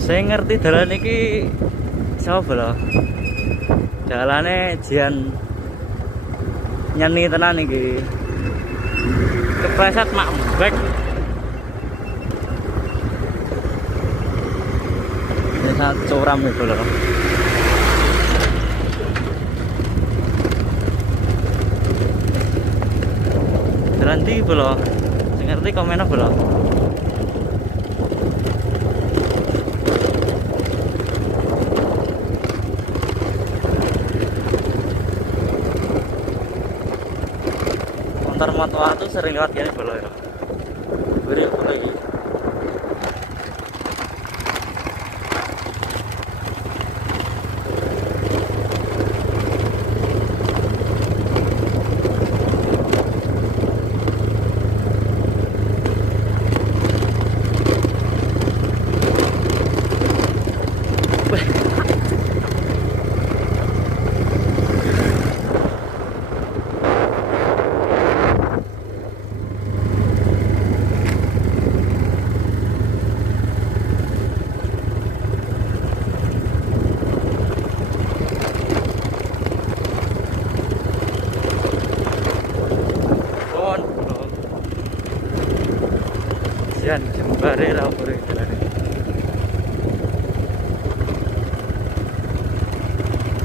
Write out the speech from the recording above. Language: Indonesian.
Saya ngerti dalan iki sapa lho? Dalane jian nyeni tenan iki. Kepleset mak mbek. Desa curam itu loh. Jalan di belum? Saya ngerti komen apa belum? Motor motor tuh sering lewat gini belum ya? Beri apa lagi? Jian jembare ra ora